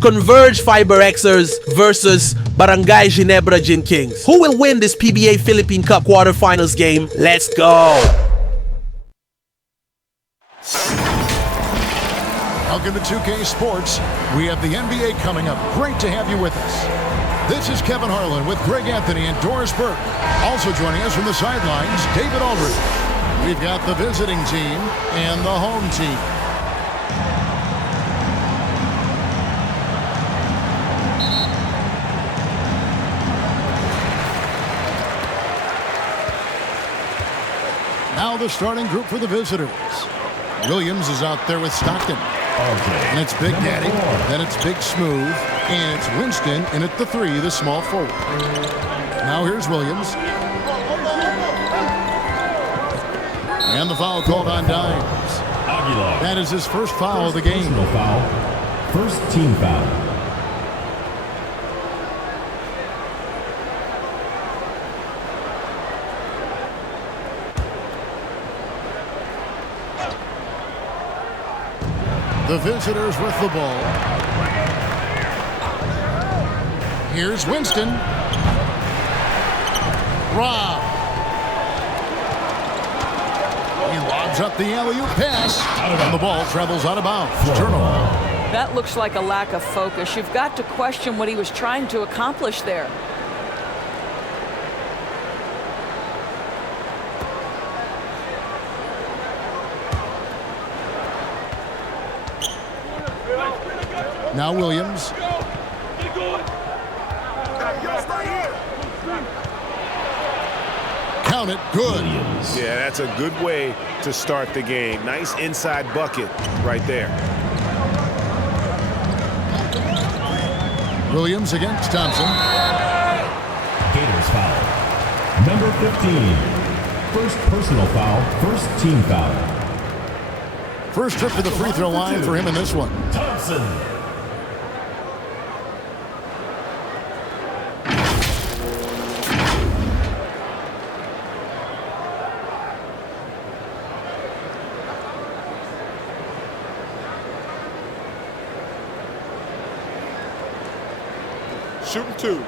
CONVERGE FIBEREXERS versus Barangay Ginebra Gin Kings. Who will win this PBA Philippine Cup quarterfinals game? Let's go! Welcome to 2K Sports. We have the NBA coming up. Great to have you with us. This is Kevin Harlan with Greg Anthony and Doris Burke. Also joining us from the sidelines, David Aldridge. We've got the visiting team and the home team. Now the starting group for the visitors. Williams is out there with Stockton. And it's Big Daddy, then it's Big Smooth, and it's Winston in at the 3, the small forward. Now here's Williams. And the foul called on Dimes. That is his first foul of the game. First team foul. The visitors with the ball. Here's Winston. Rob. He lobs up the alley-oop pass. And the ball travels out of bounds. Turnover. That looks like a lack of focus. You've got to question what he was trying to accomplish there. Now Williams. Count it, good. Yeah, that's a good way to start the game. Nice inside bucket right there. Williams against Thompson. Gators foul. Number 15. First personal foul, first team foul. First trip to the free throw line for him in this one. Thompson. Shooting 2.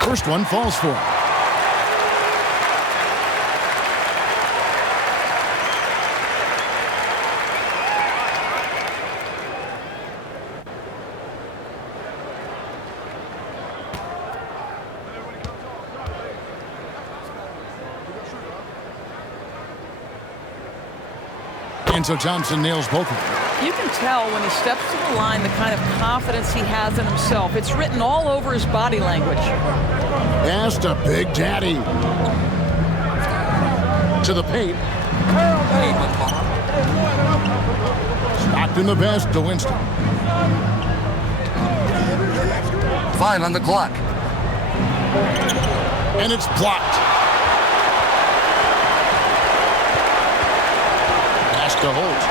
First one falls for him. And so Thompson nails both of them. You can tell when he steps to the line the kind of confidence he has in himself. It's written all over his body language. Pass to Big Daddy. To the paint. Stockton the best to Winston. 5 on the clock. And it's blocked. Pass to Holt.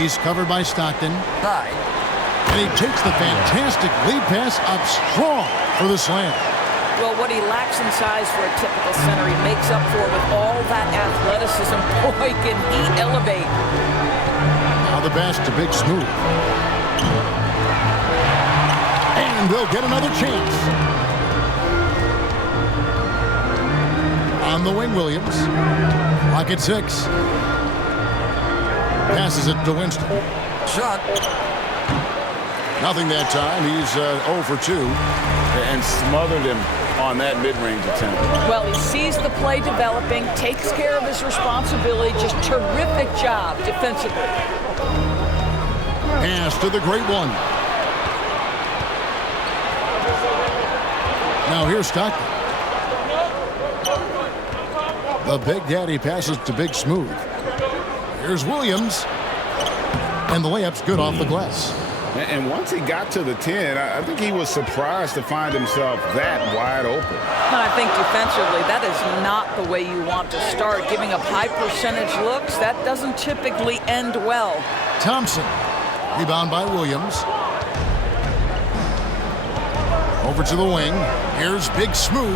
He's covered by Stockton. And he takes the fantastic lead pass up strong for the slam. Well, what he lacks in size for a typical center, he makes up for with all that athleticism. Boy, can he elevate. Now the pass to Big Smooth. And they'll get another chance. On the wing, Williams. Clock at 6. Passes it to Winston. Shot. Nothing that time. He's 0 for 2. And smothered him on that mid-range attempt. Well, he sees the play developing, takes care of his responsibility. Just terrific job defensively. Pass to the great one. Now here's Stockton. The Big Daddy passes to Big Smooth. Here's Williams. And the layup's good off the glass. And once he got to the 10, I think he was surprised to find himself that wide open. I think defensively, that is not the way you want to start. Giving up high percentage looks, that doesn't typically end well. Thompson. Rebound by Williams. over to the wing. Here's Big Smooth.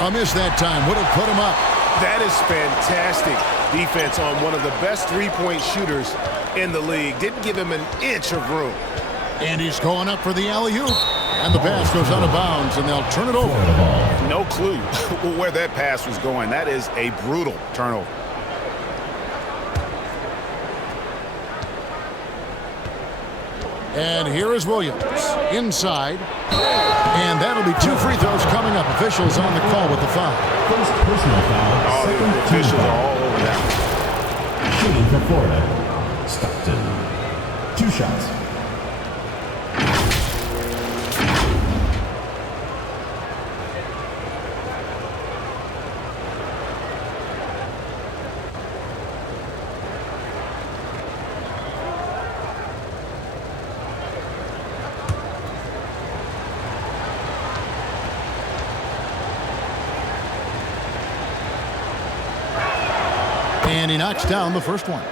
A miss that time. Would have put him up. That is fantastic defense on one of the best three-point shooters in the league. Didn't give him an inch of room. And he's going up for the alley-oop. And the pass goes out of bounds, and they'll turn it over. No clue where that pass was going. That is a brutal turnover. And here is Williams inside. And that'll be 2 free throws coming up. Officials on the call with the foul. First personal foul. Oh, the Second team officials are foul. all over that. Shooting for Florida. Stockton. 2 shots. And he knocks down the first one.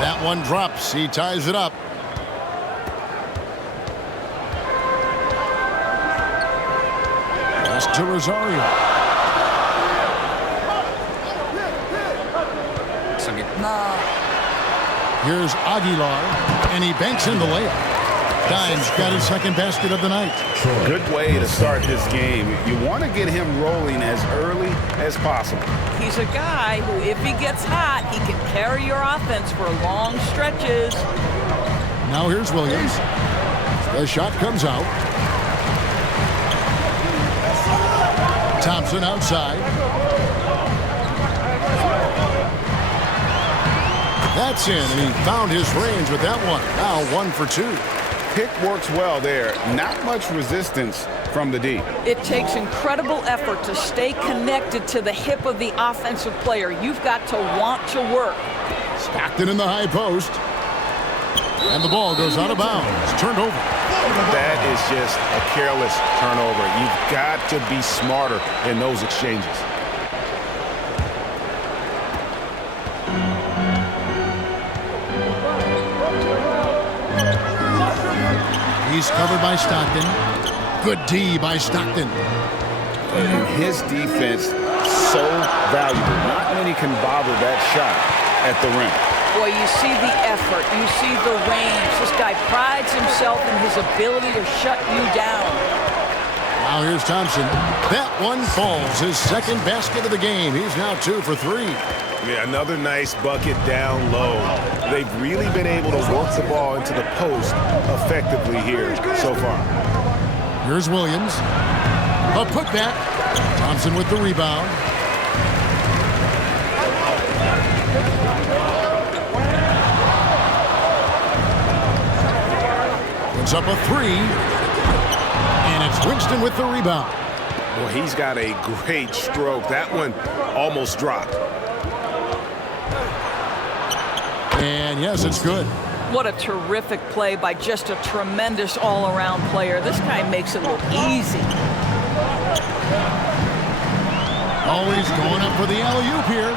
That one drops. He ties it up. To Rosario. Here's Aguilar, and he banks in the layup. Dimes got his second basket of the night. Good way to start this game. You want to get him rolling as early as possible. He's a guy who, if he gets hot, he can carry your offense for long stretches. Now here's Williams. The shot comes out. Thompson outside. That's in, and he found his range with that one. Now 1 for 2. Pick works well there. Not much resistance from the D. It takes incredible effort to stay connected to the hip of the offensive player. You've got to want to work. Stockton in the high post. And the ball goes out of bounds. Turned over. That is just a careless turnover. You've got to be smarter in those exchanges. He's covered by Stockton. Good D by Stockton. And his defense, so valuable. Not many can bother that shot at the rim. Boy, you see the effort, you see the range. This guy prides himself in his ability to shut you down. Now here's Thompson. That one falls. His second basket of the game. He's now 2 for 3. Yeah, another nice bucket down low. They've really been able to work the ball into the post effectively here so far. Here's Williams. A putback. Thompson with the rebound. Puts up a 3. And it's Winston with the rebound. Well, he's got a great stroke. That one almost dropped. And yes, it's good. What a terrific play by just a tremendous all-around player. This guy makes it look easy. Always going up for the alley-oop here.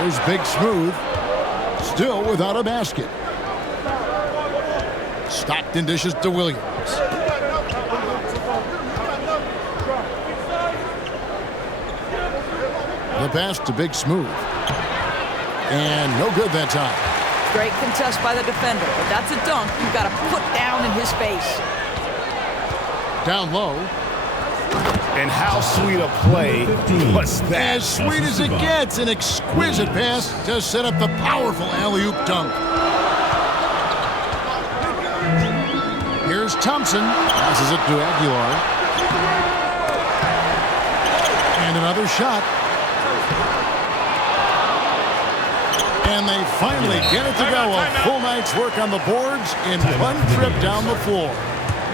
There's Big Smooth. Still without a basket. Stockton dishes to Williams. The pass to Big Smooth. And no good that time. Great contest by the defender, but that's a dunk you've got to put down in his face. Down low. And how sweet a play was that? As sweet as it gets. An exquisite pass to set up the powerful alley-oop dunk. Here's Thompson. Passes it to Aguilar. And another shot. And they finally get it to go. A full night's work on the boards in one trip down the floor.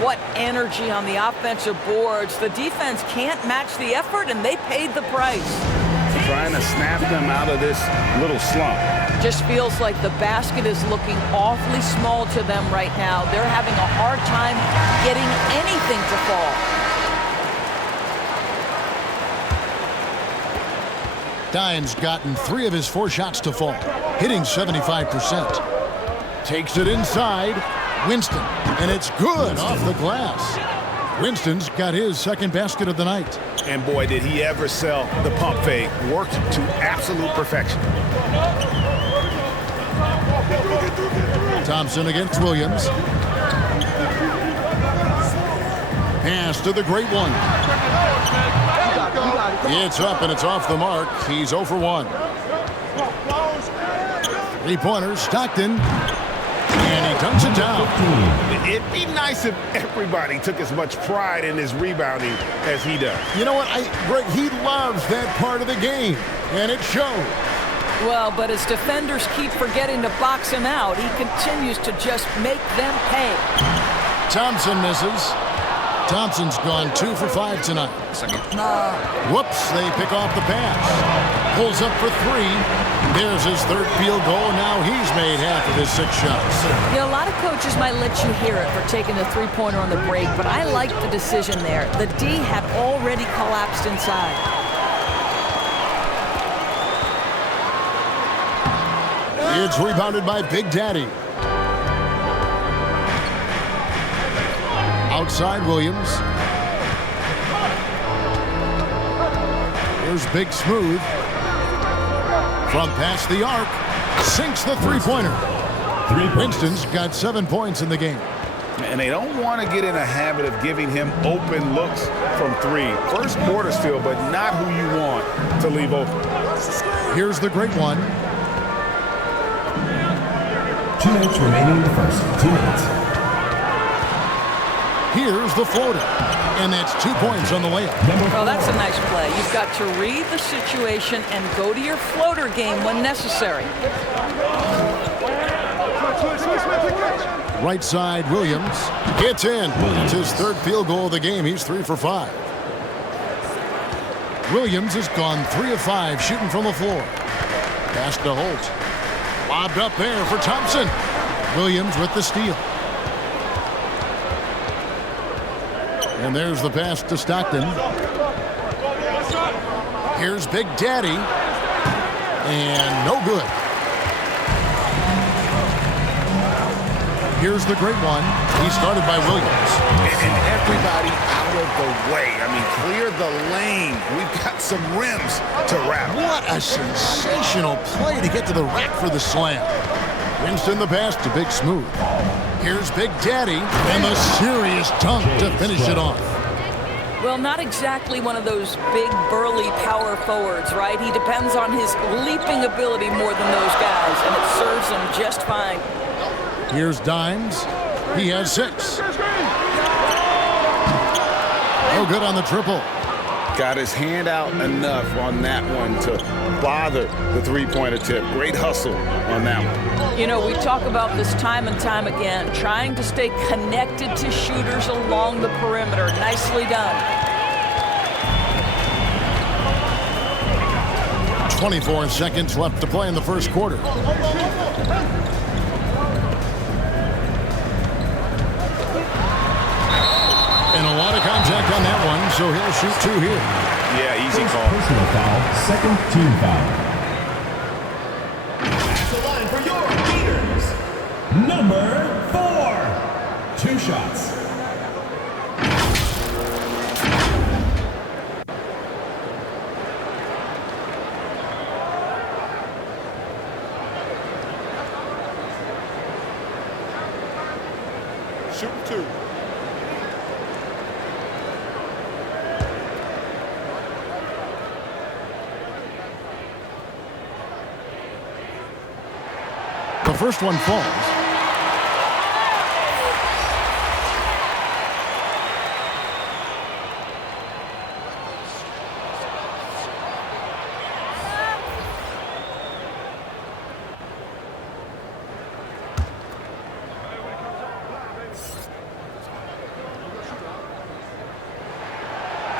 What energy on the offensive boards. The defense can't match the effort, and they paid the price. trying to snap them out of this little slump. Just feels like the basket is looking awfully small to them right now. They're having a hard time getting anything to fall. Dime's gotten 3 of his 4 shots to fall, hitting 75%. Takes it inside. Winston, and it's good off the glass. Winston's got his second basket of the night. And boy, did he ever sell the pump fake. Worked to absolute perfection. Thompson against Williams. Pass to the great one. It's up and it's off the mark. He's 0 for 1. 3-pointer, Stockton. And he dunks it down. It'd be nice if everybody took as much pride in his rebounding as he does. You know what? Greg, he loves that part of the game, and it shows. Well, but as defenders keep forgetting to box him out, he continues to just make them pay. Thompson misses. Thompson's gone 2 for 5 tonight. Whoops, they pick off the pass. Pulls up for 3. There's his 3rd field goal, and now he's made half of his 6 shots. You know, a lot of coaches might let you hear it for taking the 3-pointer on the break, but I like the decision there. The D had already collapsed inside. It's rebounded by Big Daddy. Outside Williams. Here's Big Smooth. From past the arc. Sinks the 3-pointer. Winston's got 7 points in the game. And they don't want to get in a habit of giving him open looks from 3. First quarter still, but not who you want to leave open. Here's the great one. 2 minutes remaining in the first. 2 minutes. Here's the floater. And that's 2 points on the layup. Oh, that's a nice play. You've got to read the situation and go to your floater game when necessary. Right side, Williams. Gets in. It's his 3rd field goal of the game. He's 3 for 5. Williams has gone 3 of 5 shooting from the floor. Pass to Holt. Lobbed up there for Thompson. Williams with the steal. And there's the pass to Stockton. Here's Big Daddy. And no good. Here's the great one. He started by Williams. And everybody out of the way. I mean, clear the lane. We've got some rims to rattle. What a sensational play to get to the rack for the slam. Winston the pass to Big Smooth. Here's Big Daddy and the serious dunk to finish it off. Well, not exactly one of those big, burly power forwards, right? He depends on his leaping ability more than those guys, and it serves him just fine. Here's Dimes. He has 6. No good on the triple. Got his hand out enough on that one to bother the 3-pointer tip. Great hustle on that one. You know, we talk about this time and time again, trying to stay connected to shooters along the perimeter. Nicely done. 24 seconds left to play in the first quarter. And a lot of contact on that one, so he'll shoot 2 here. Yeah, easy call. Personal foul, second team foul. That's the line for your leaders. Number 4. 2 shots. Shoot 2. The first one falls.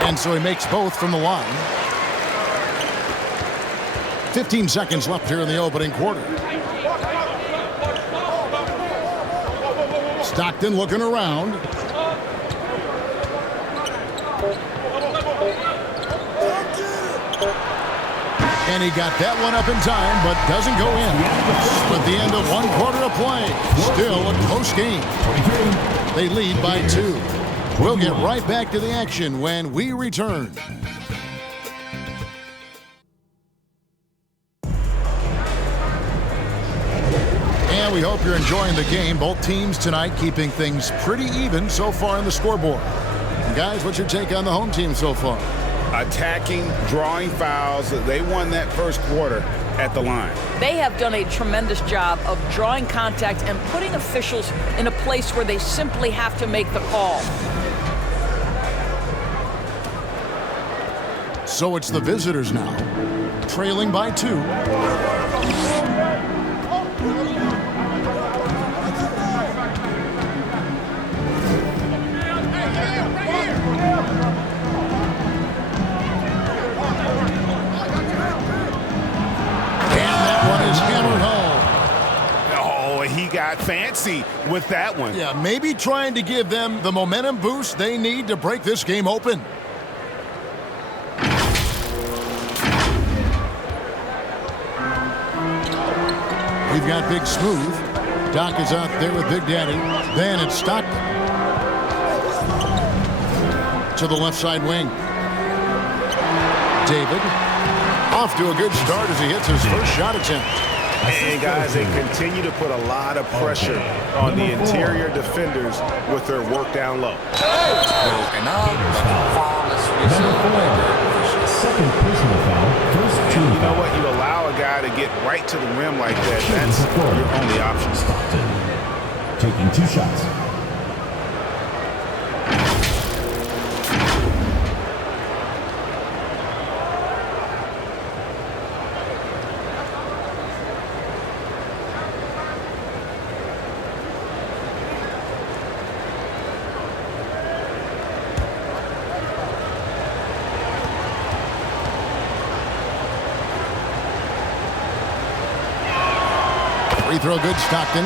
And so he makes both from the line. 15 seconds left here in the opening quarter. Stockton looking around. And he got that one up in time, but doesn't go in. At the end of one quarter of play, still a close game. They lead by 2. We'll get right back to the action when we return. And we hope you're enjoying the game. Both teams tonight keeping things pretty even so far in the scoreboard. Guys, what's your take on the home team so far? Attacking, drawing fouls. They won that first quarter at the line. They have done a tremendous job of drawing contact and putting officials in a place where they simply have to make the call. So it's the visitors now, trailing by 2. Got fancy with that one. Yeah, maybe trying to give them the momentum boost they need to break this game open. We've got Big Smooth. Doc is out there with Big Daddy. Then it's Stockton. To the left side wing. David. Off to a good start as he hits his first shot attempt. And guys, they continue to put a lot of pressure on the interior defenders with their work down low. Broken up, flawless Second personal foul, first team You know foul. what? You allow a guy to get right to the rim like that. That's your only option. Stockton taking 2 shots. Free throw good, Stockton.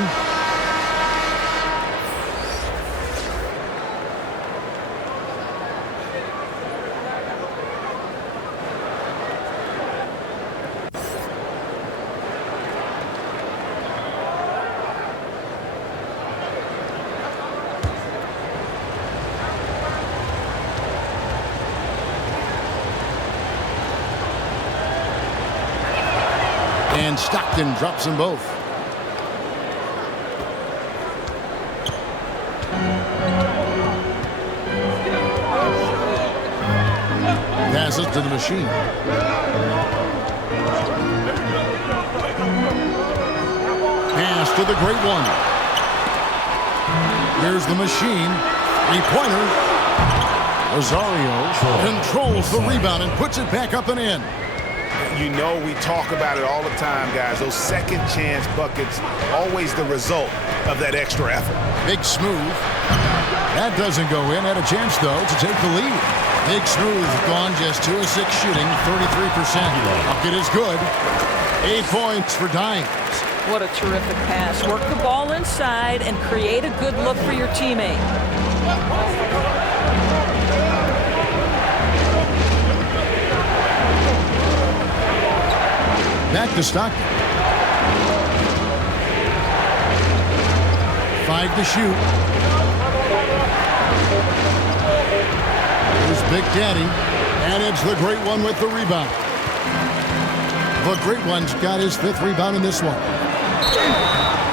And Stockton drops them both. Passes to the machine. Pass to the great one. Here's the machine. 3-pointer. Rosario controls the rebound and puts it back up and in. You know we talk about it all the time, guys. Those second chance buckets, always the result of that extra effort. Big Smooth. That doesn't go in. Had a chance, though, to take the lead. Big Smooth gone just 2 of 6 shooting, 33%. Bucket is good. 8 points for Ginebra. What a terrific pass. Work the ball inside and create a good look for your teammate. Back to Stockton. 5 to shoot. Here's Big Daddy. And it's the great one with the rebound. The great one's got his 5th rebound in this one.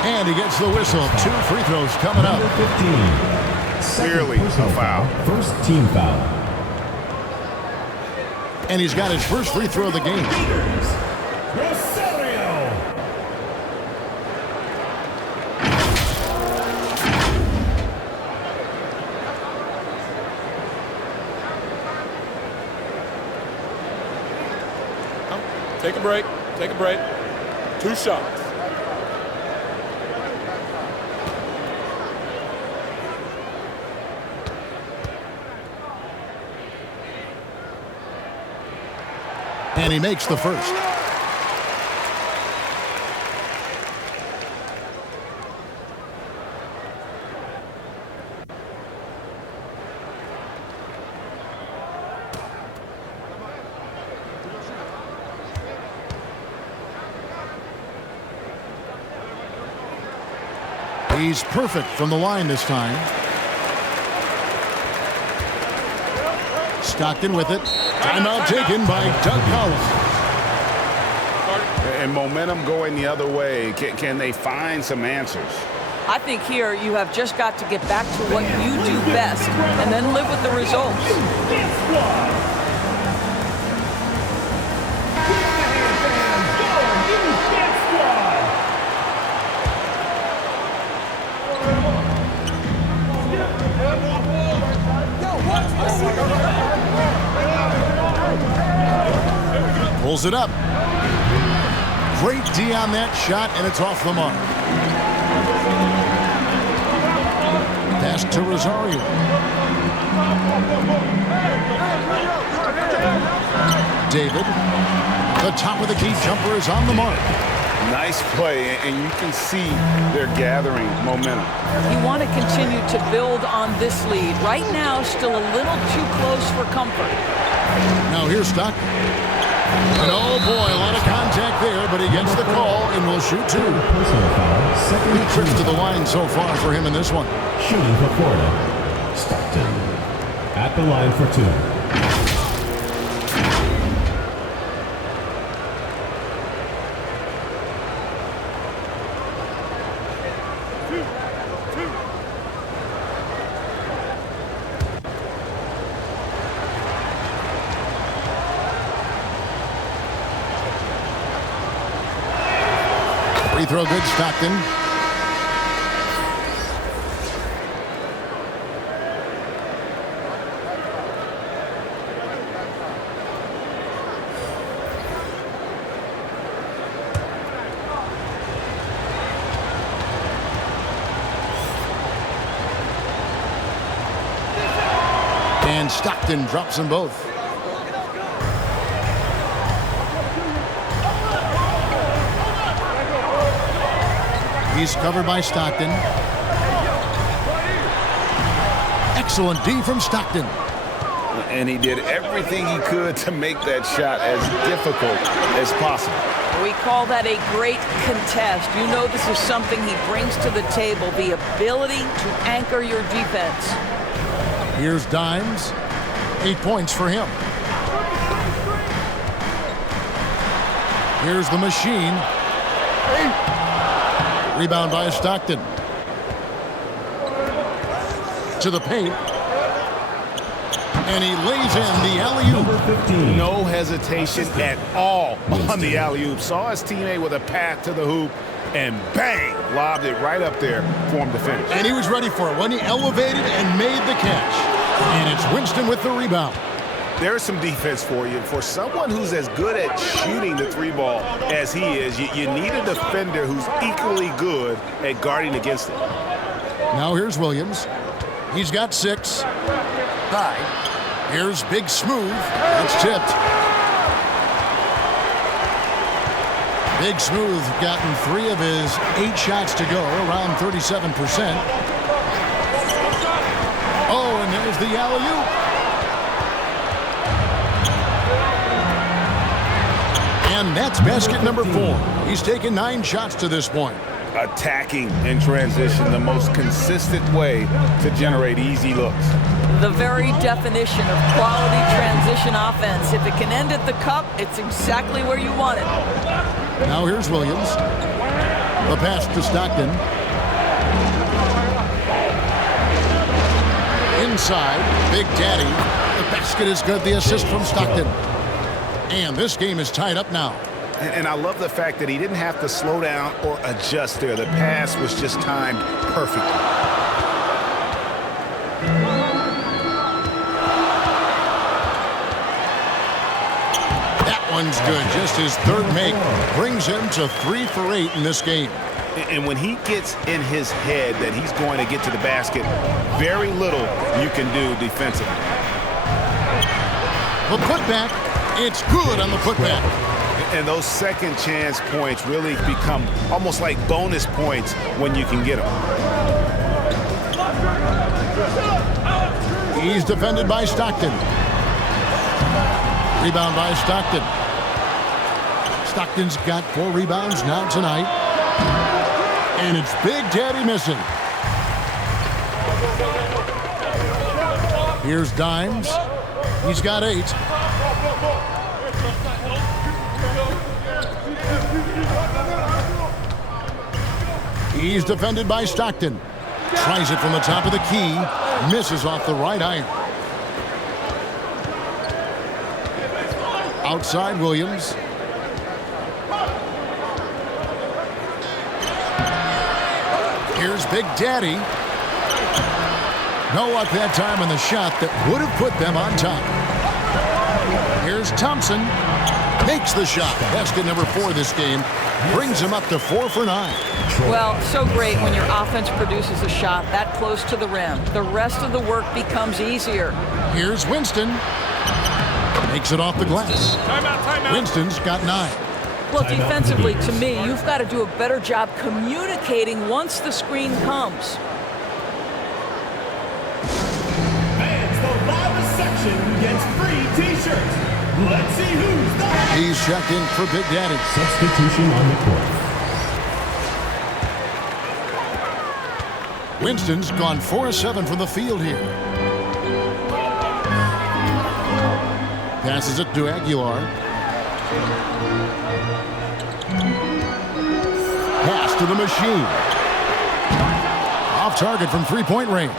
And he gets the whistle. 2 free throws coming up. Number 15. Clearly a foul. First team foul. And he's got his first free throw of the game. Take a break. Take a break. 2 shots. And he makes the first. He's perfect from the line this time. Stockton with it. Timeout taken by Doug Collins. And momentum going the other way. Can they find some answers? I think here you have just got to get back to what you do best and then live with the results. Pulls it up. Great D on that shot, and it's off the mark. Pass to Rosario. David. The top of the key jumper is on the mark. Nice play, and you can see they're gathering momentum. You want to continue to build on this lead. Right now, still a little too close for comfort. Now here's Stockton. And oh boy, a lot of contact there, but he gets the call and will shoot two. Personal foul. Second 2 trips to the line so far for him in this one. Shooting for Florida. Stockton. At the line for 2. Free throw good, Stockton. And Stockton drops them both. He's covered by Stockton. Excellent D from Stockton. And he did everything he could to make that shot as difficult as possible. We call that a great contest. You know this is something he brings to the table, the ability to anchor your defense. Here's Dimes. 8 points for him. Here's the machine. Rebound by Stockton. To the paint. And he lays in the alley-oop. No hesitation at all on the alley-oop. Saw his teammate with a path to the hoop, and bang, lobbed it right up there for him to finish. And he was ready for it when he elevated and made the catch. And it's Winston with the rebound. There's some defense for you. For someone who's as good at shooting the three ball as he is, you need a defender who's equally good at guarding against it. Now here's Williams. He's got 6. Here's Big Smooth. It's tipped. Big Smooth gotten 3 of his 8 shots to go, around 37%. Oh, and there's the alley-oop. And that's basket number 4. He's taken 9 shots to this point. Attacking in transition, the most consistent way to generate easy looks. The very definition of quality transition offense. If it can end at the cup, it's exactly where you want it. Now here's Williams. The pass to Stockton. Inside, Big Daddy. The basket is good. The assist from Stockton. And this game is tied up now. And I love the fact that he didn't have to slow down or adjust there. The pass was just timed perfectly. That one's good. Just his 3rd make brings him to 3 for 8 in this game. And when he gets in his head that he's going to get to the basket, very little you can do defensively. The putback, it's good on the putback. And those second chance points really become almost like bonus points when you can get them. He's defended by Stockton. Rebound by Stockton. Stockton's got 4 rebounds now tonight. And it's Big Daddy missing. Here's Dimes. He's got 8. He's defended by Stockton. Tries it from the top of the key. Misses off the right iron. Outside Williams. Here's Big Daddy. No luck that time on the shot that would have put them on top. Here's Thompson. Makes the shot. Basket number 4 this game. Brings him up to 4 for 9. Well, so great when your offense produces a shot that close to the rim. The rest of the work becomes easier. Here's Winston. Makes it off the glass. Timeout, timeout. Winston's got 9. Well, defensively, to me, you've got to do a better job communicating once the screen comes. Fans, the loudest section gets free T-shirts. Let's see who's the... He's checked in for Big Daddy. Substitution on the court. Winston's gone 4 of 7 from the field here. Passes it to Aguilar. Pass to the machine. Off target from three-point range.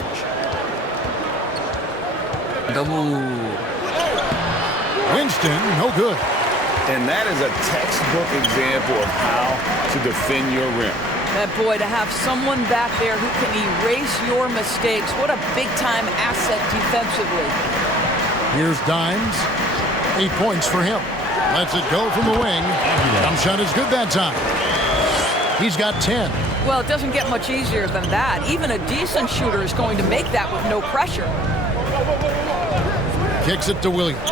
Winston, no good. And that is a textbook example of how to defend your rim. That boy, to have someone back there who can erase your mistakes, what a big-time asset defensively. Here's Dimes. 8 points for him. Lets it go from the wing. Jump shot is good that time. He's got 10. Well, it doesn't get much easier than that. Even a decent shooter is going to make that with no pressure. Kicks it to Williams.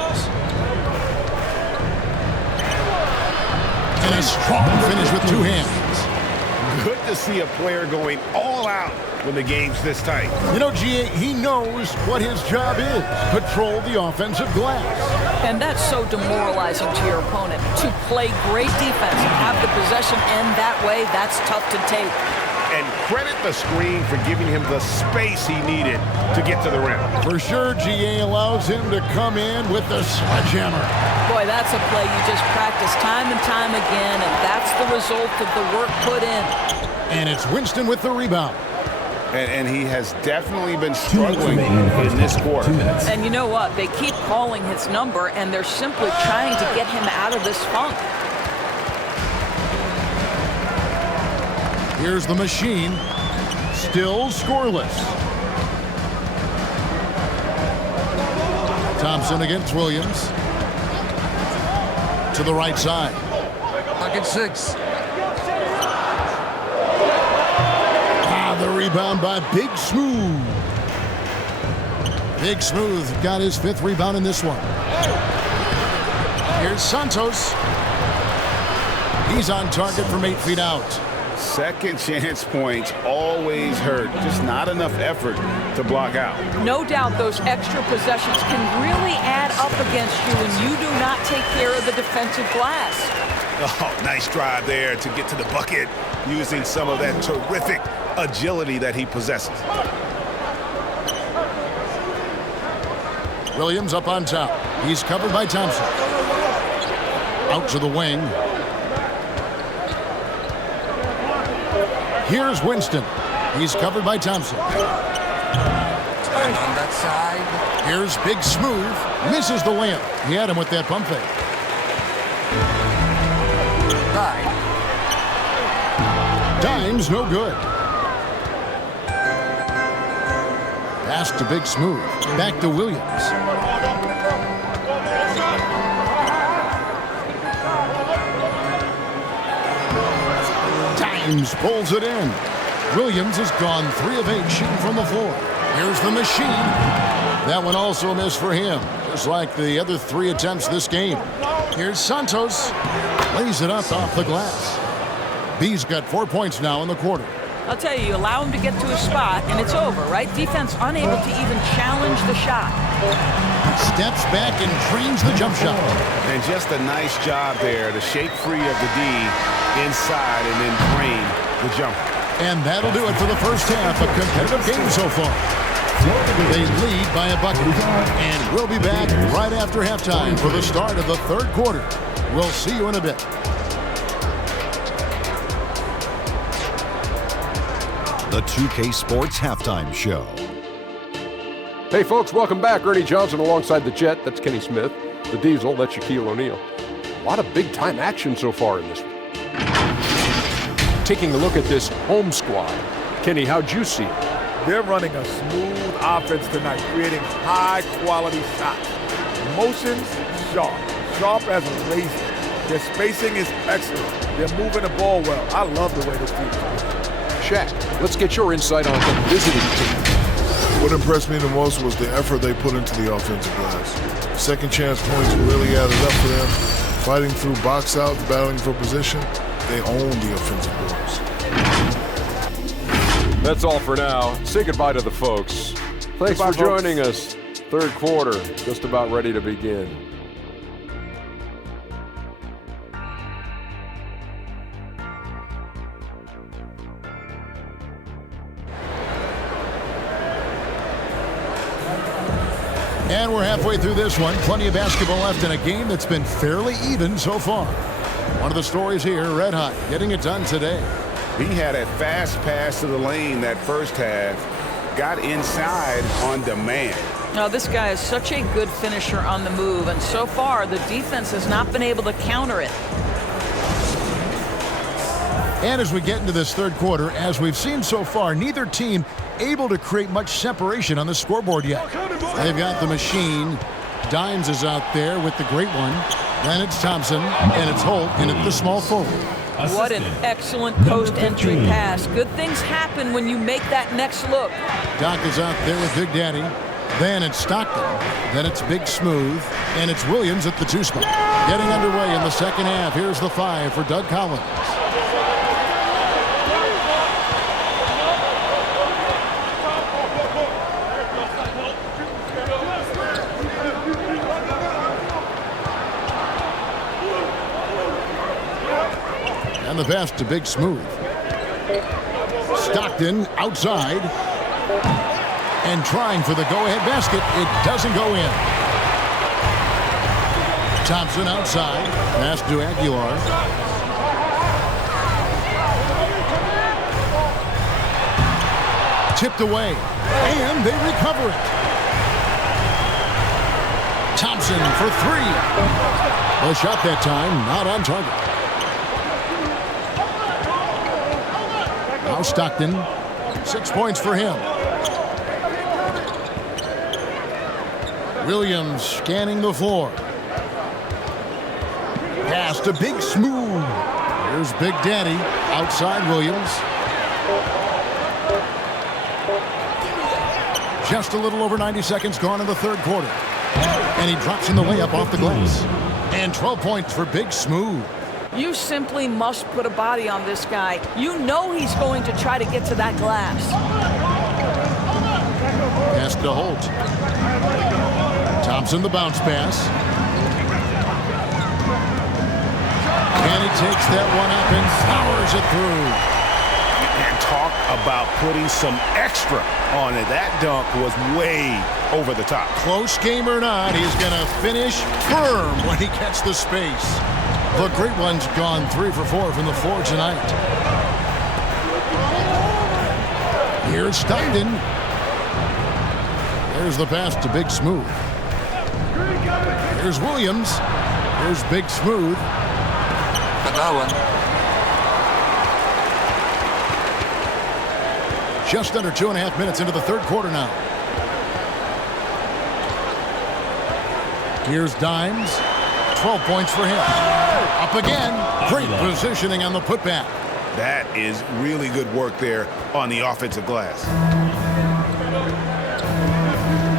And a strong finish with 2 hands. Good to see a player going all out when the game's this tight. You know, GA, he knows what his job is. Control the offensive glass. And that's so demoralizing to your opponent. To play great defense and have the possession end that way, that's tough to take. And credit the screen for giving him the space he needed to get to the rim. For sure, GA allows him to come in with the sledgehammer. Boy, that's a play you just practice time and time again, and that's the result of the work put in. And it's Winston with the rebound. And he has definitely been struggling in this quarter. And you know what? They keep calling his number, and they're simply trying to get him out of this funk. Here's the machine. Still scoreless. Thompson against Williams. To the right side. Pocket 6. The rebound by Big Smooth. Big Smooth got his 5th rebound in this one. Here's Santos. He's on target from 8 feet out. Second chance points always hurt. Just not enough effort to block out. No doubt those extra possessions can really add up against you when you do not take care of the defensive glass. Oh, nice drive there to get to the bucket using some of that terrific agility that he possesses. Williams up on top. He's covered by Thompson. Out to the wing. Here's Winston. He's covered by Thompson. And on that side. Here's Big Smooth. Misses the layup. He had him with that pump fake. Dimes no good. Pass to Big Smooth. Back to Williams. Dimes pulls it in. Williams has gone 3 of 8 shooting from the floor. Here's the machine. That one also a miss for him, just like the other 3 attempts this game. Here's Santos. Lays it up off the glass. B's got 4 points now in the quarter. I'll tell you, you allow him to get to a spot, and it's over, right? Defense unable to even challenge the shot. Steps back and drains the jump shot. And just a nice job there to shake free of the D inside and then drain the jumper. And that'll do it for the first half of competitive game so far. They lead by a bucket. And we'll be back right after halftime for the start of the third quarter. We'll see you in a bit. The 2K Sports Halftime Show. Hey folks, welcome back. Ernie Johnson alongside the Jet. That's Kenny Smith. The Diesel, that's Shaquille O'Neal. A lot of big-time action so far in this one. Taking a look at this home squad. Kenny, how'd you see it? They're running a smooth offense tonight, creating high-quality shots. Motions, sharp as a razor. Their spacing is excellent. They're moving the ball well. I love the way this team is playing. Shaq, let's get your insight on the visiting team. What impressed me the most was the effort they put into the offensive glass. Second chance points really added up for them. Fighting through box outs, battling for position, they own the offensive boards. That's all for now. Say goodbye to the folks. Thanks for joining us. Third quarter, just about ready to begin. And we're halfway through this one. Plenty of basketball left in a game that's been fairly even so far. One of the stories here, Red Hot, getting it done today. He had a fast pass to the lane that first half. Got inside on demand. Now, this guy is such a good finisher on the move, and so far the defense has not been able to counter it. And as we get into this third quarter, as we've seen so far, neither team able to create much separation on the scoreboard yet. They've got the machine. Dimes is out there with the great one. Then it's Thompson, and it's Holt in at the small forward. What an excellent post-entry pass. Good things happen when you make that next look. Doc is out there with Big Daddy. Then it's Stockton. Then it's Big Smooth. And it's Williams at the 2 spot. Getting underway in the second half. Here's the 5 for Doug Collins. And the pass to Big Smooth. Stockton outside. And trying for the go-ahead basket. It doesn't go in. Thompson outside. Pass to Aguilar. Tipped away. And they recover it. Thompson for 3. The shot that time not on target. Now Stockton. 6 points for him. Williams scanning the floor. Pass to Big Smooth. Here's Big Daddy. Outside Williams. Just a little over 90 seconds gone in the third quarter. And he drops in the layup off the glass. And 12 points for Big Smooth. You simply must put a body on this guy. You know he's going to try to get to that glass. Pass to Holt. Thompson the bounce pass. And he takes that one up and powers it through. And talk about putting some extra on it. That dunk was way over the top. Close game or not, he's going to finish firm when he gets the space. The great one's gone 3 for 4 from the floor tonight. Here's Stockton. There's the pass to Big Smooth. Here's Williams. Here's Big Smooth. Just under 2.5 minutes into the third quarter now. Here's Dimes. 12 points for him. Up again. Great positioning on the putback. That is really good work there on the offensive glass.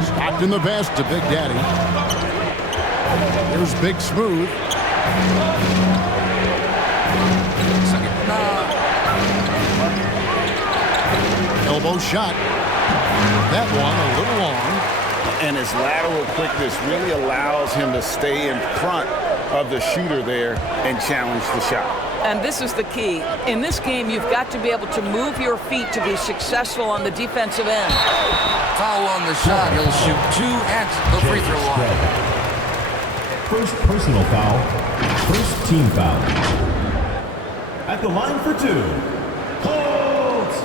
Stockton the pass to Big Daddy. Here's Big Smooth. Elbow shot. That one a little long. And his lateral quickness really allows him to stay in front of the shooter there and challenge the shot. And this is the key. In this game, you've got to be able to move your feet to be successful on the defensive end. Foul on the shot. He'll shoot 2 at the free throw line. First personal foul. First team foul. At the line for 2. Holds.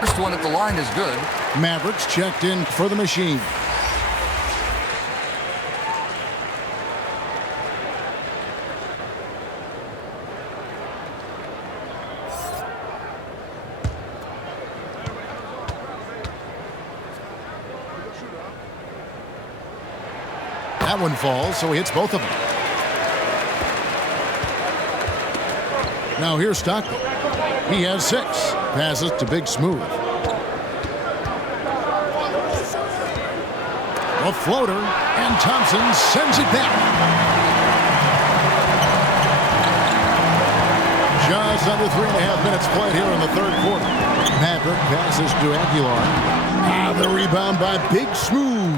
First one at the line is good. Mavericks checked in for the machine. That one falls, so he hits both of them. Now here's Stockton. He has 6. Passes to Big Smooth. A floater, and Thompson sends it back. Just under 3.5 minutes played here in the third quarter. Maverick passes to Aguilar. The rebound by Big Smooth.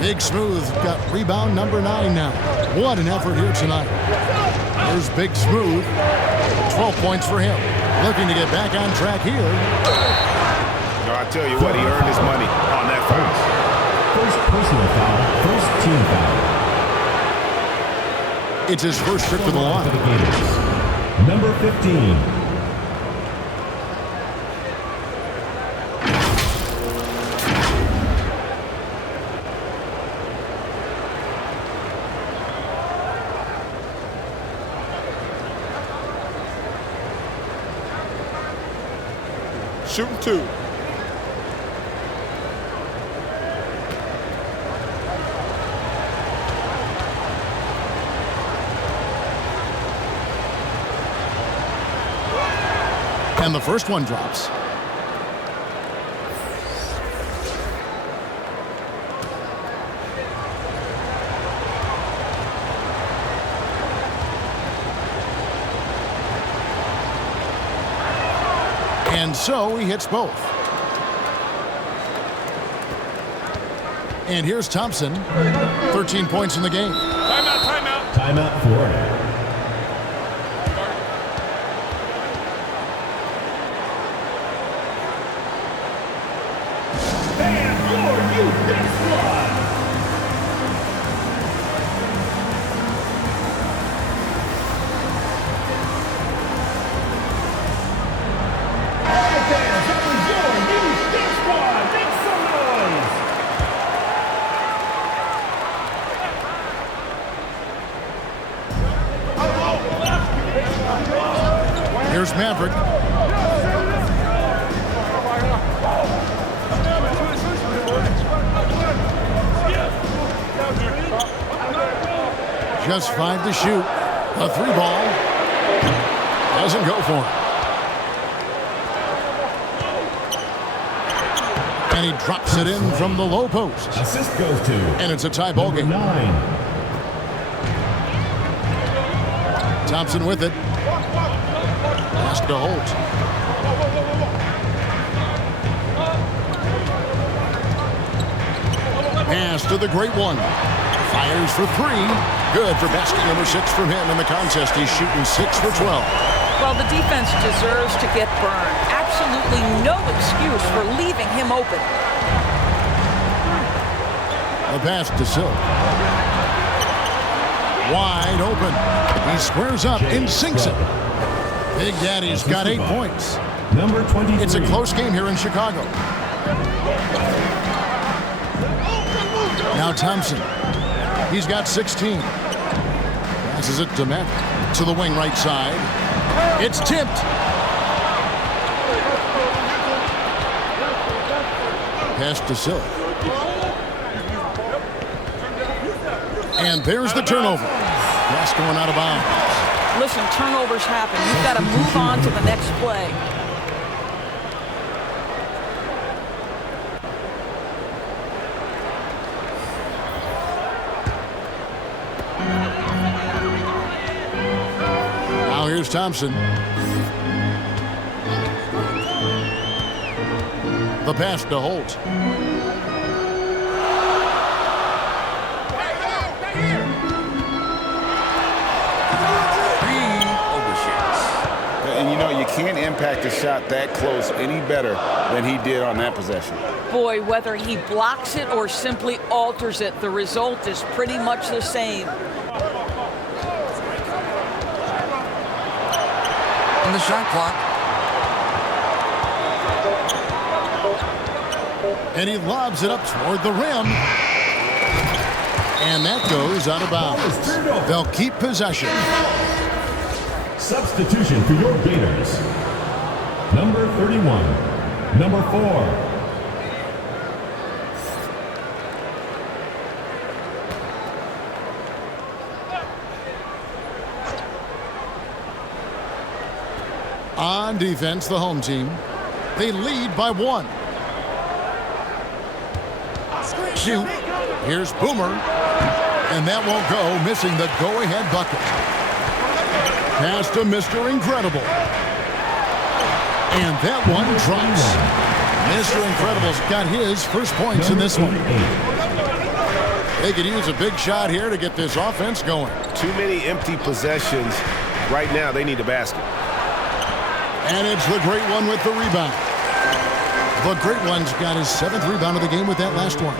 Big Smooth got rebound number 9 now. What an effort here tonight. There's Big Smooth. 12 points for him. Looking to get back on track here. No, I tell you what, he earned his money on that foul. First personal foul. First team foul. It's his first trip to the line. For the Gators. Number 15. Shooting 2. And the first one drops. And so he hits both. And here's Thompson. 13 points in the game. Timeout, timeout. Timeout, Florida. And your youth next squad. Here's Maverick. Just 5 to shoot. A 3 ball. Doesn't go for him. And he drops it in from the low post. Assist goes to. And it's a tie ball game. 9. Thompson with it. Pass to Holt. Pass to the great one. Fires for 3. Good for basket number 6 from him in the contest. He's shooting 6 for 12. Well, the defense deserves to get burned. Absolutely no excuse for leaving him open. A pass to Silk. Wide open. He squares up and sinks it. Big Daddy's got 8 points. Number 23. It's a close game here in Chicago. Now Thompson. He's got 16. Passes it to Matt. To the wing right side. It's tipped. Pass to Silk. And there's the turnover. Pass going out of bounds. Listen, turnovers happen. You've got to move on to the next play. Here's Thompson. The pass to Holt. And you know, you can't impact a shot that close any better than he did on that possession. Boy, whether he blocks it or simply alters it, the result is pretty much the same. And the shot clock. And he lobs it up toward the rim. And that goes out of bounds. They'll keep possession. Substitution for your Gators. Number 31, number 4. On defense, the home team. They lead by 1. Shoot. Here's Boomer. And that won't go, missing the go-ahead bucket. Pass to Mr. Incredible. And that one drops. Mr. Incredible's got his first points in this one. They could use a big shot here to get this offense going. Too many empty possessions. Right now, they need a basket. And it's the Great One with the rebound. The Great One's got his 7th rebound of the game with that last one.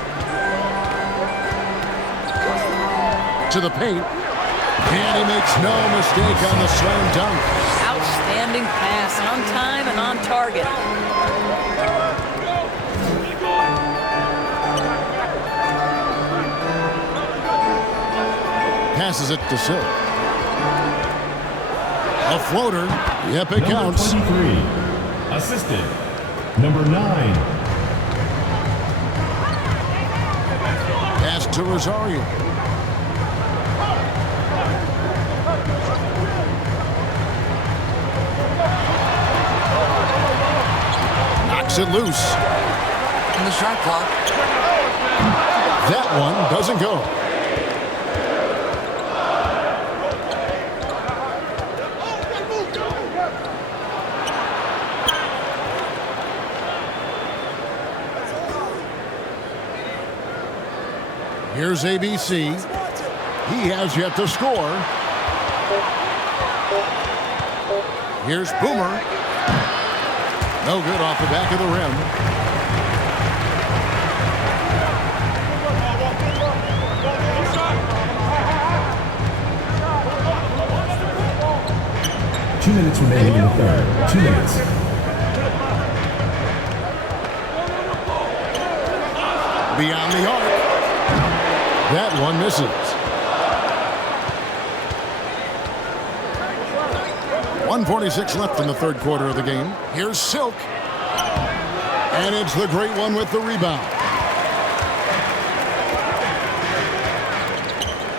To the paint. And he makes no mistake on the slam dunk. Outstanding pass, on time and on target. Passes it to Silk. A floater. Yep, it counts. Number 23. Assistant. Number 9. Pass to Rosario. Knocks it loose. And the shot clock. That one doesn't go. Here's ABC. He has yet to score. Here's Boomer. No good off the back of the rim. Two minutes remaining in the third. 2 minutes. Beyond the arc. That one misses. 1:46 left in the third quarter of the game. Here's Silk. And it's the Great One with the rebound.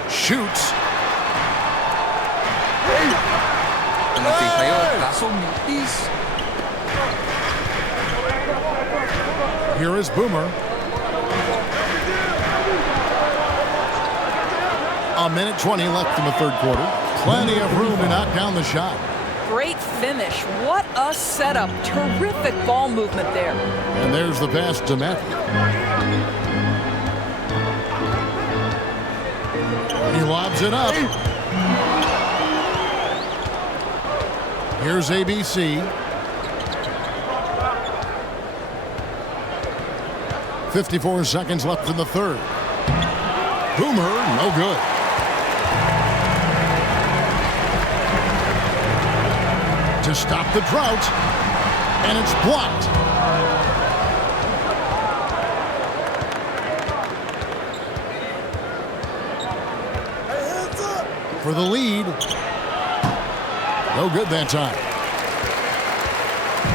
Shoots. Here is Boomer. A minute 20 left in the third quarter. Plenty of room to knock down the shot. Great finish. What a setup. Terrific ball movement there. And there's the pass to Matthew. He lobs it up. Here's ABC. 54 seconds left in the third. Boomer, no good. To stop the drought, and it's blocked. For the lead. No good that time.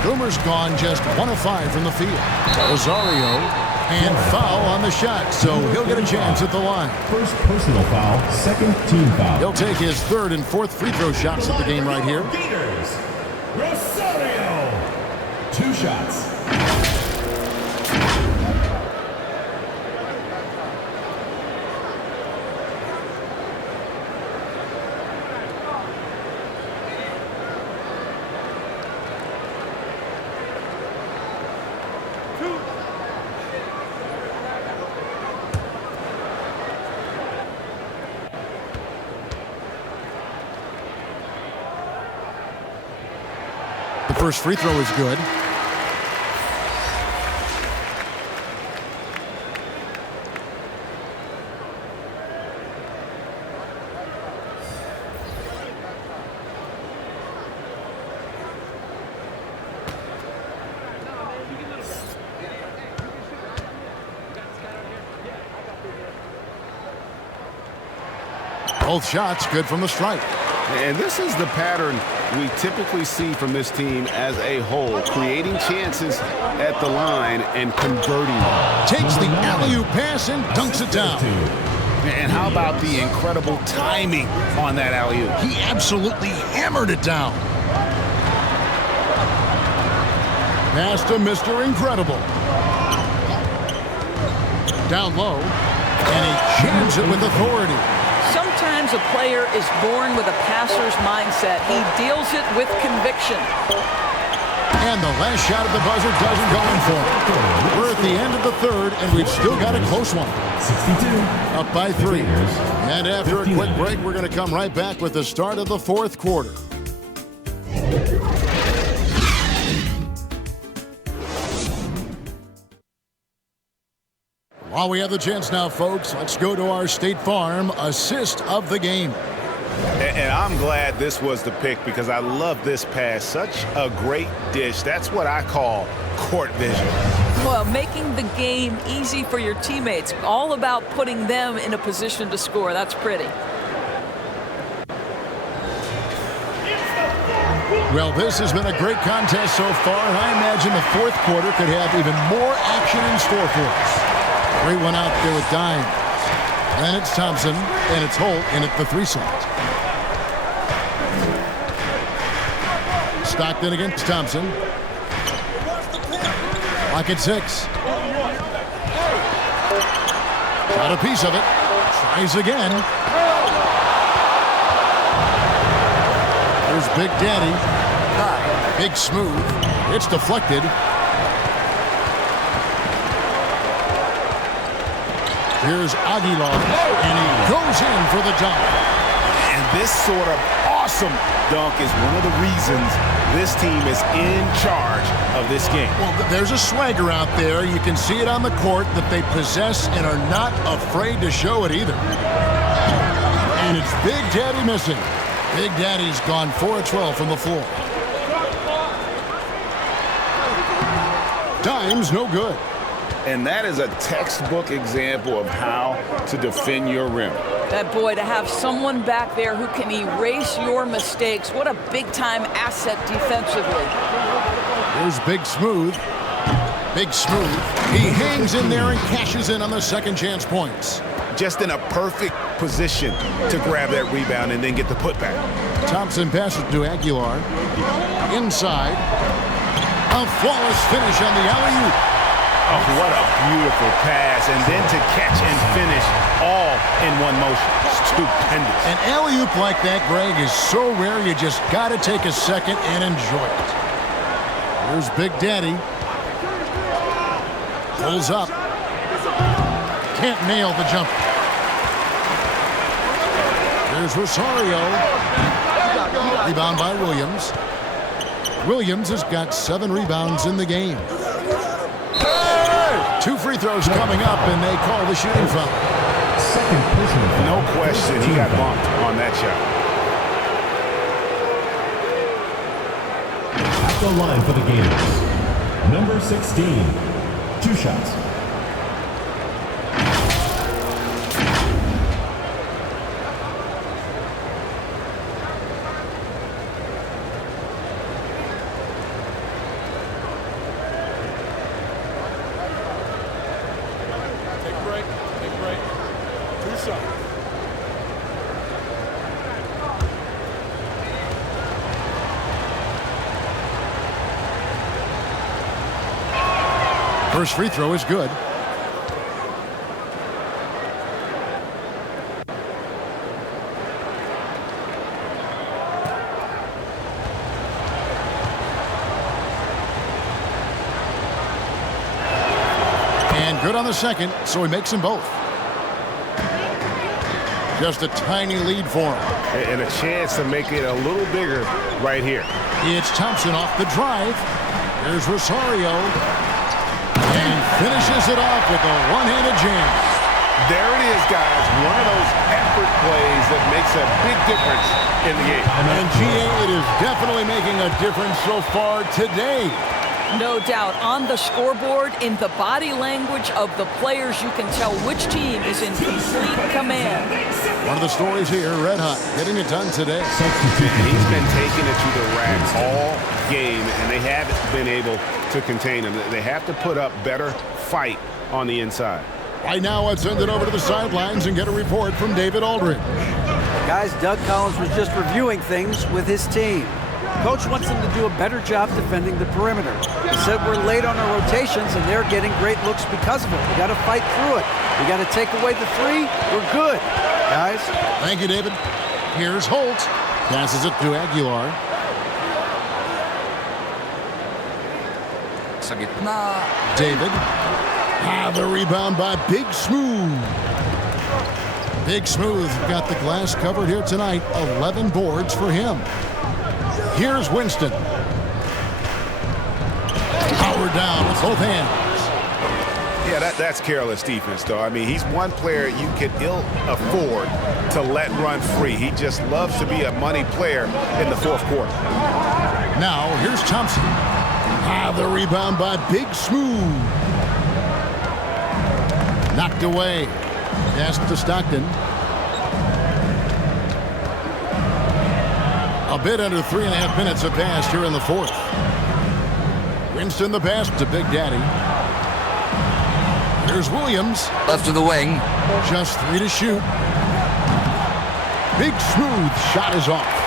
Boomer's gone just 1 of 5 from the field. Rosario, and foul on the shot, so he'll get a chance at the line. First personal foul, second team foul. He'll take his 3rd and 4th free throw shots at the game right here. Gators, Rosario. 2 shots. First free throw is good. Both shots good from the stripe. And this is the pattern we typically see from this team as a whole, creating chances at the line and converting them. Takes the alley-oop pass and dunks it down. And how about the incredible timing on that alley-oop? He absolutely hammered it down. Pass to Mr. Incredible. Down low, and he jams it with authority. Sometimes a player is born with a passer's mindset. He deals it with conviction. And the last shot at the buzzer doesn't go in for him. We're at the end of the third, and we've still got a close one. 62. Up by 3. And after a quick break, we're going to come right back with the start of the fourth quarter. While we have the chance now, folks, let's go to our State Farm assist of the game. And I'm glad this was the pick because I love this pass. Such a great dish. That's what I call court vision. Well, making the game easy for your teammates. All about putting them in a position to score. That's pretty. Well, this has been a great contest so far, and I imagine the fourth quarter could have even more action in store for us. Great one out there with Dimes. Then it's Thompson, and it's Holt in at the 3 slot. Stockton against Thompson. Lock at 6. Got a piece of it. Tries again. There's Big Daddy. Big Smooth. It's deflected. Here's Aguilar, and he goes in for the dunk. And this sort of awesome dunk is one of the reasons this team is in charge of this game. Well, there's a swagger out there. You can see it on the court that they possess and are not afraid to show it either. And it's Big Daddy missing. Big Daddy's gone 4 of 12 from the floor. Dimes no good. And that is a textbook example of how to defend your rim. That boy, to have someone back there who can erase your mistakes, what a big-time asset defensively. Here's Big Smooth. Big Smooth. He hangs in there and cashes in on the second chance points. Just in a perfect position to grab that rebound and then get the putback. Thompson passes to Aguilar. Inside. A flawless finish on the alley-oop. Oh, what a beautiful pass. And then to catch and finish all in one motion. Stupendous. An alley-oop like that, Greg, is so rare you just got to take a second and enjoy it. Here's Big Daddy. Pulls up. Can't nail the jumper. There's Rosario. Rebound by Williams. Williams has got 7 rebounds in the game. 2 free throws coming up, and they call the shooting foul. Second personal foul. No question, he got bumped on that shot. At the line for the Gators, number 16, 2 shots. First free throw is good. And good on the second, so he makes them both. Just a tiny lead for him. And a chance to make it a little bigger right here. It's Thompson off the drive. Here's Rosario. And finishes it off with a one-handed jam. There it is, guys. One of those effort plays that makes a big difference in the game. And GA, it is definitely making a difference so far today. No doubt. On the scoreboard, in the body language of the players, you can tell which team is in complete command. One of the stories here, red hot, getting it done today. He's been taking it to the rack all game, and they haven't been able to contain him. They have to put up better fight on the inside. Right now, let's send it over to the sidelines and get a report from David Aldridge. Guys, Doug Collins was just reviewing things with his team. Coach wants them to do a better job defending the perimeter. He said we're late on our rotations and they're getting great looks because of it. We got to fight through it. We got to take away the three. We're good, guys. Thank you, David. Here's Holt. Passes it to Aguilar. Sa gitna. David. The rebound by Big Smooth. Big Smooth got the glass covered here tonight. 11 boards for him. Here's Winston. Power down with both hands. Yeah, that's careless defense, though. I mean, he's one player you can ill afford to let run free. He just loves to be a money player in the fourth quarter. Now, here's Thompson. The rebound by Big Smooth. Knocked away. Pass to Stockton. A bit under 3.5 minutes have passed here in the fourth. Winston the pass to Big Daddy. Here's Williams. Left of the wing. Just 3 to shoot. Big Smooth shot is off.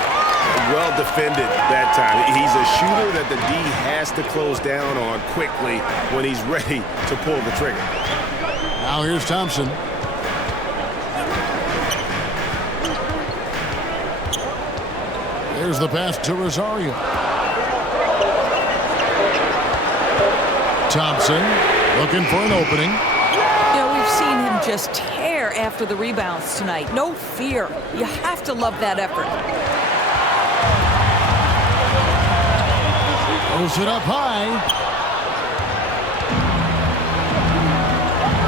Well defended that time. He's a shooter that the D has to close down on quickly when he's ready to pull the trigger. Now here's Thompson. There's the pass to Rosario. Thompson looking for an opening. You know, we've seen him just tear after the rebounds tonight. No fear. You have to love that effort. Throws it up high.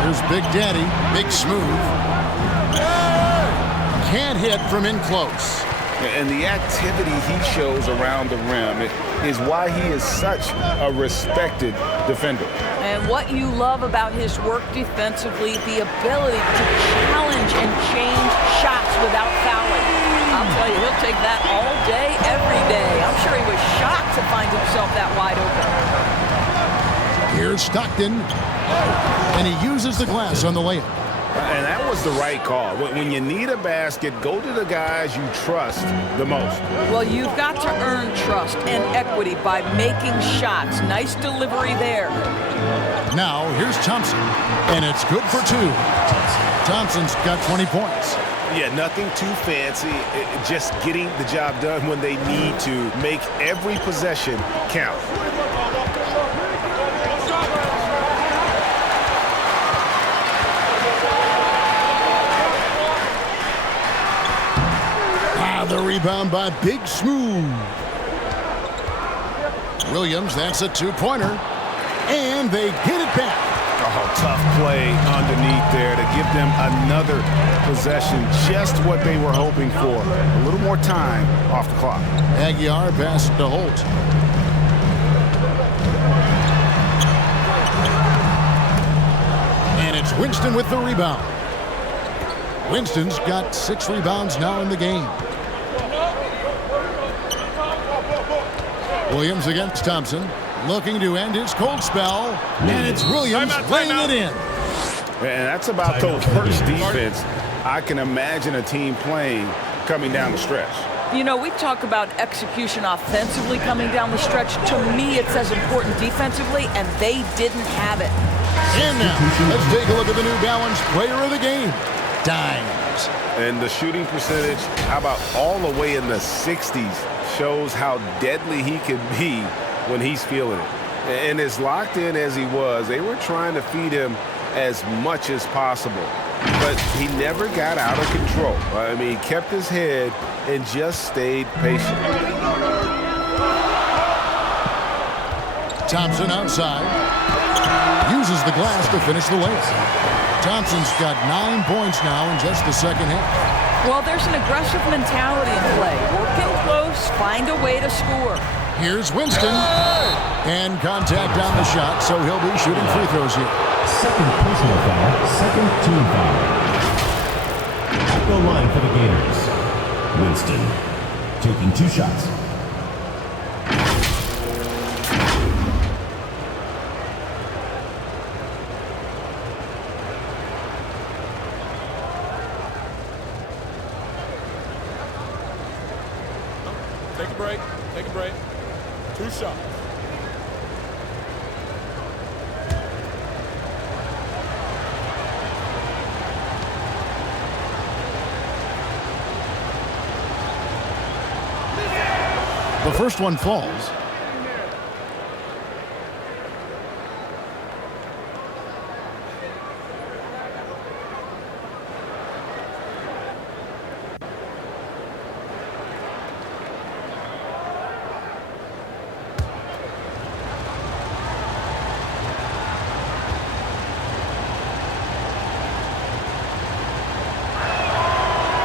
Here's Big Daddy. Big Smooth. Can't hit from in close. And the activity he shows around the rim is why he is such a respected defender. And what you love about his work defensively, the ability to challenge and change shots without fouling. I'll tell you, he'll take that all day, every day. I'm sure he was shocked to find himself that wide open. Here's Stockton. And he uses the glass on the layup. And that was the right call. When you need a basket, go to the guys you trust the most. Well, you've got to earn trust and equity by making shots. Nice delivery there. Now, here's Thompson, and it's good for 2. Thompson's got 20 points. Yeah, nothing too fancy. Just getting the job done when they need to. Make every possession count. The rebound by Big Smooth. Williams, that's a 2-pointer. And they get it back. Oh, tough play underneath there to give them another possession. Just what they were hoping for. A little more time off the clock. Aguilar pass to Holt. And it's Winston with the rebound. Winston's got 6 rebounds now in the game. Williams against Thompson, looking to end his cold spell, and it's Williams laying it in. And that's about the worst defense I can imagine a team playing coming down the stretch. You know, we talk about execution offensively coming down the stretch. To me, it's as important defensively, and they didn't have it. And now, let's take a look at the New Balance player of the game, Dimes. And the shooting percentage, how about all the way in the 60s? Shows how deadly he can be when he's feeling it. And as locked in as he was, they were trying to feed him as much as possible. but he never got out of control. I mean, he kept his head and just stayed patient. Thompson outside. Uses the glass to finish the layup. Thompson's got 9 points now in just the second half. Well, there's an aggressive mentality in play. Working close, find a way to score. Here's Winston. And contact on the shot, so he'll be shooting free throws here. Second personal foul, second team foul. At the line for the Gators, Winston taking 2 shots. Take a break. 2 shots. The first one falls.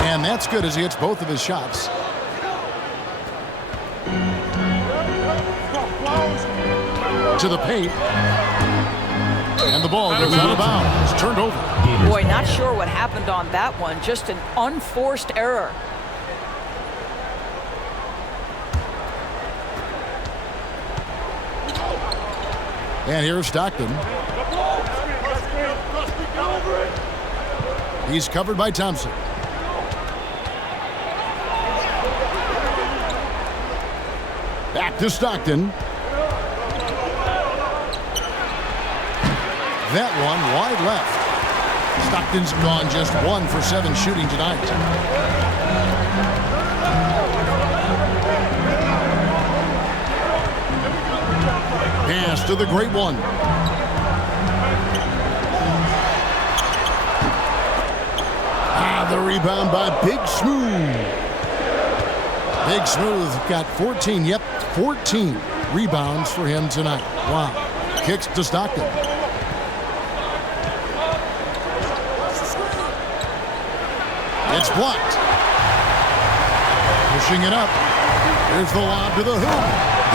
And that's good as he hits both of his shots. To the paint. And the ball goes out of bounds. It's turned over. Boy, not sure what happened on that one. Just an unforced error. And here's Stockton. He's covered by Thompson. Back to Stockton. That one wide left. Stockton's gone just 1 for 7 shooting tonight. Pass to the great one. The rebound by Big Smooth. Big Smooth got 14. Yep, 14 rebounds for him tonight. Wow. Kicks to Stockton. It's blocked. Pushing it up. Here's the lob to the hoop.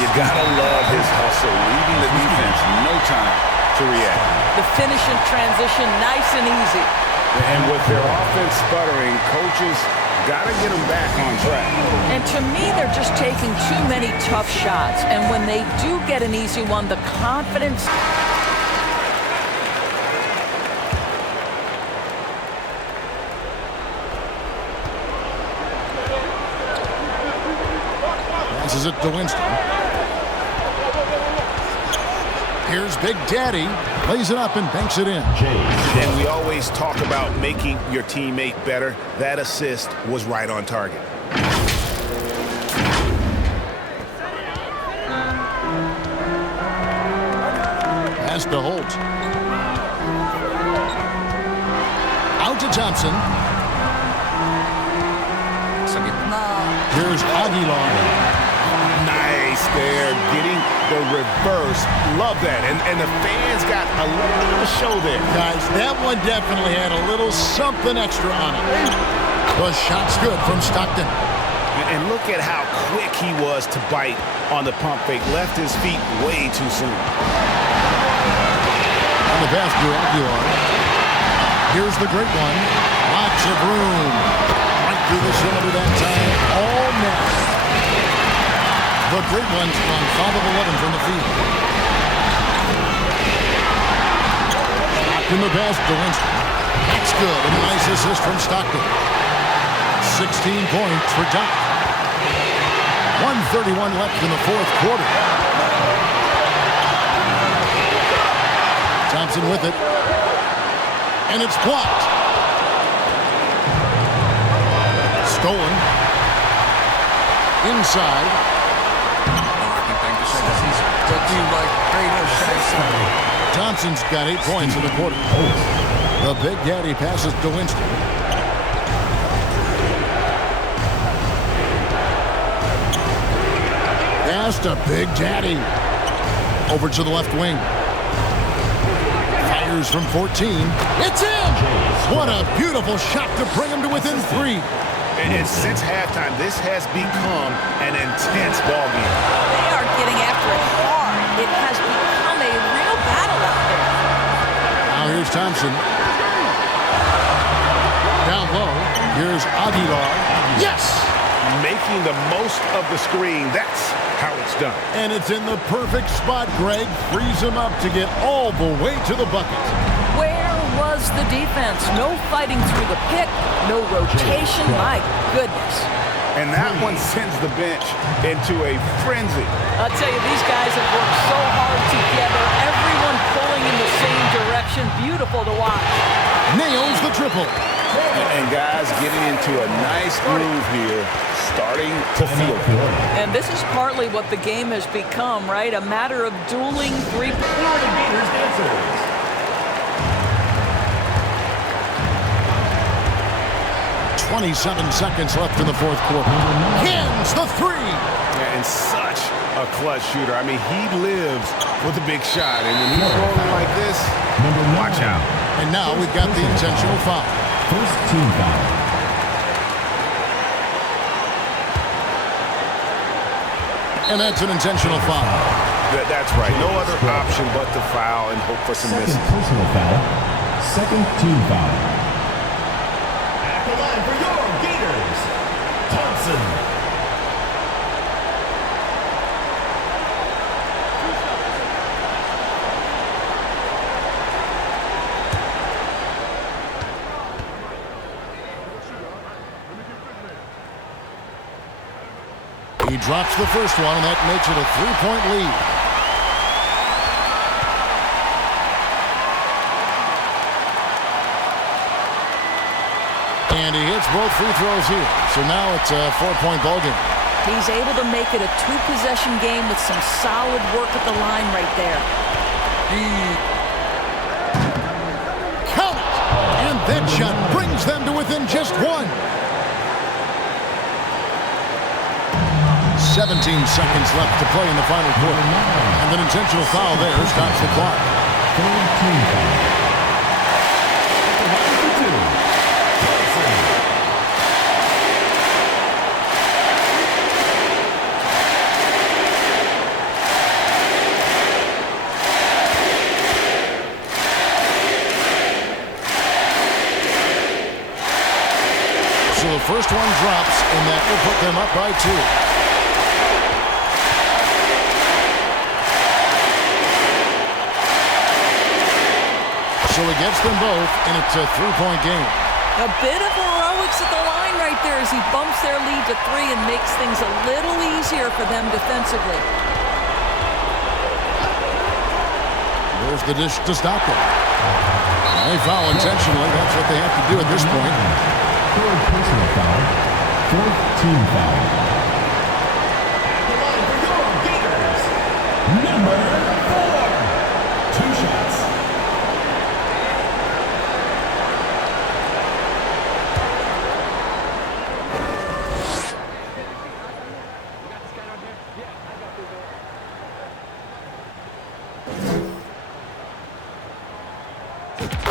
You gotta love his hustle, leaving the defense no time to react. The finish in transition, nice and easy. And with their offense sputtering, coaches gotta get them back on track. And to me, they're just taking too many tough shots. And when they do get an easy one, the confidence... Passes it to Winston. Here's Big Daddy. Plays it up and banks it in. And we always talk about making your teammate better. That assist was right on target. Pass to Holt. Out to Thompson. Here's Aguilar. Nice there, getting the reverse. Love that. And the fans got a little bit of a show there. Guys, that one definitely had a little something extra on it. The shot's good from Stockton. And look at how quick he was to bite on the pump fake. Left his feet way too soon. On the pass to Aguilar. Here's the great one. Lots of room. Right through the cylinder that time. All net. The great one's on 5 of 11 from the field. Stockton the pass to Winston. That's good. And a nice assist from Stockton. 16 points for Doc. 1:31 left in the fourth quarter. Thompson with it. And it's blocked. Stolen. Inside. Thompson's got 8 points in the quarter. The The Big Daddy passes to Winston. Pass to Big Daddy. Over to the left wing. Fires from 14. It's in! What a beautiful shot to bring him to within 3. And since halftime, this has become an intense ballgame. They are getting after it hard. It has become a real battle out there. Now here's Thompson. Down low. Here's Aguilar. Yes! Making the most of the screen. That's how it's done. And it's in the perfect spot, Greg. Frees him up to get all the way to the bucket. Where was the defense? No fighting through the pick, no rotation. My goodness. And that one sends the bench into a frenzy. I'll tell you, these guys have worked so hard together. Everyone pulling in the same direction. Beautiful to watch. Nails the triple. And guys getting into a nice groove here, starting to feel good. And this is partly what the game has become, right? A matter of dueling three-point. 27 seconds left in the fourth quarter. Hands the 3. And such a clutch shooter. I mean, he lives with a big shot. And when he's rolling like this, watch out. And now we've got the intentional foul. First team foul. And that's an intentional foul. That's right. No other option but to foul and hope for some misses. Second personal foul. Second team foul. At the line for your Gators, Thompson. He drops the first one, and that makes it a 3-point lead. And he hits both free throws here. So now it's a 4-point ballgame. He's able to make it a 2-possession game with some solid work at the line right there. Count it! And that shot brings them to within just 1. 17 seconds left to play in the final quarter. And an intentional foul there stops the clock. Third team foul. So the first one drops, and that will put them up by 2. So he gets them both, and it's a 3-point game. A bit of heroics at the line right there as he bumps their lead to 3 and makes things a little easier for them defensively. There's the dish to stop them. They foul intentionally. That's what they have to do at this point. Third personal foul. Fourth team foul. At the line for your Gators, number 4. 2 shots.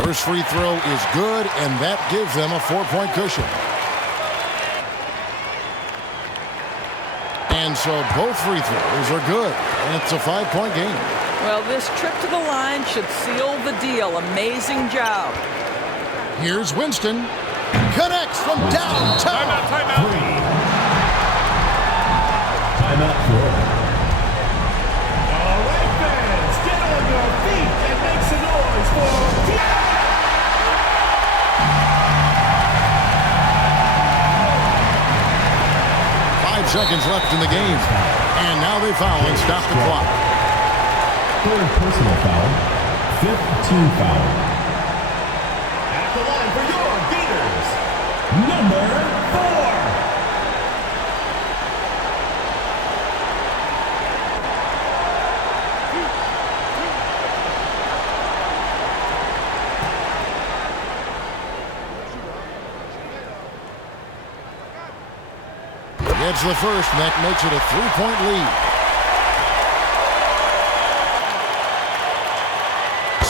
First free throw is good, and that gives them a 4-point cushion. And so both free throws are good, and it's a 5-point game. Well, this trip to the line should seal the deal. Amazing job. Here's Winston. Connects from downtown. Timeout. Timeout 4. All right, fans, get on your feet and make some noise for... 5 seconds left in the game. And now they foul and stop the clock. Third personal foul. Fifth team foul. At the line for your Gators, number 4. Adds the first, and that makes it a 3-point lead.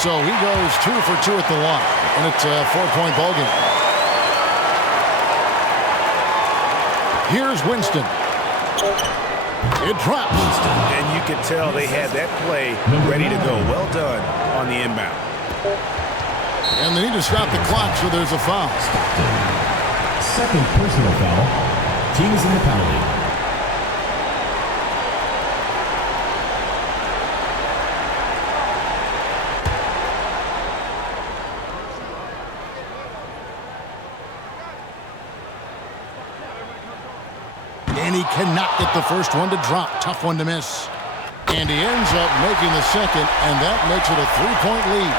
So he goes 2 for 2 at the line, and it's a 4-point ball game. Here's Winston. It drops. And you can tell they had that play ready to go. Well done on the inbound. And they need to stop the clock, so there's a foul. Second personal foul. Team is in the penalty. And he cannot get the first one to drop. Tough one to miss. And he ends up making the second, and that makes it a 3-point lead.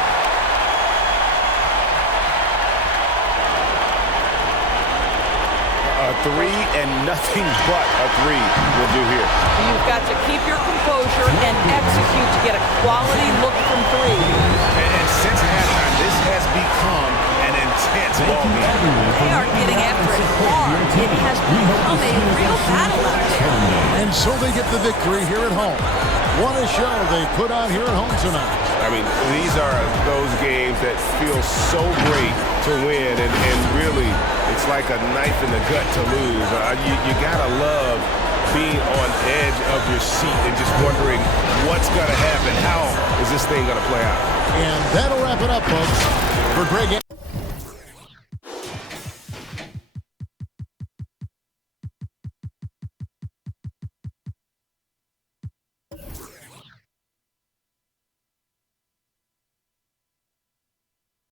A 3 and nothing but a 3 will do here. You've got to keep your composure and execute to get a quality look from 3. And since halftime, this has become an intense ball game. They are getting after it hard. It has become a real battle out there. And so they get the victory here at home. What a show they put on here at home tonight. I mean, these are those games that feel so great to win, and really, it's like a knife in the gut to lose. You gotta love being on edge of your seat and just wondering what's gonna happen. How is this thing gonna play out? And that'll wrap it up, folks. For Greg.